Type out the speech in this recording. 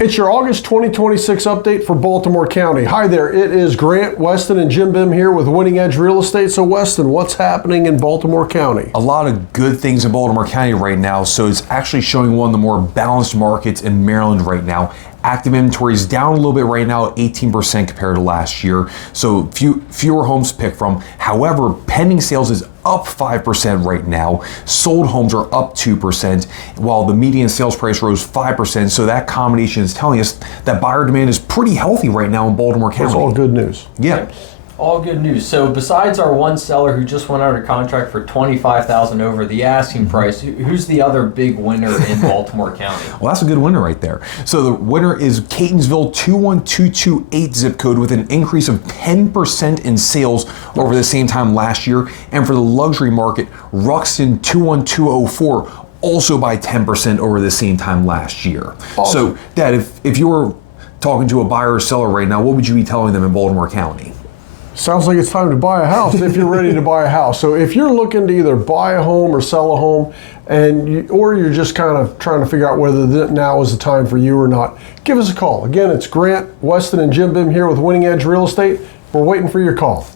It's your August 2026 update for Baltimore County. Hi there, it is Grant, Weston, and Jim Bim here with Winning Edge Real Estate. So Weston, what's happening in Baltimore County? A lot of good things in Baltimore County right now, so it's actually showing one of the more balanced markets in Maryland right now. Active inventory is down a little bit right now, 18% compared to last year, so fewer homes to pick from. However, pending sales is up 5% right now. Sold homes are up 2%, while the median sales price rose 5%. So that combination is telling us that buyer demand is pretty healthy right now in Baltimore County. That's all good news. Yeah. All good news. So besides our one seller who just went under contract for $25,000 over the asking price, who's the other big winner in Baltimore County? Well, that's a good winner right there. So the winner is Catonsville 21228 zip code with an increase of 10% in sales over the same time last year. And for the luxury market, Ruxton 21204 also by 10% over the same time last year. Awesome. So Dad, if you were talking to a buyer or seller right now, what would you be telling them in Baltimore County? Sounds like it's time to buy a house if you're ready to buy a house. So if you're looking to either buy a home or sell a home, or you're just kind of trying to figure out whether now is the time for you or not, give us a call. Again, it's Grant, Weston, and Jim Bim here with Winning Edge Real Estate. We're waiting for your call.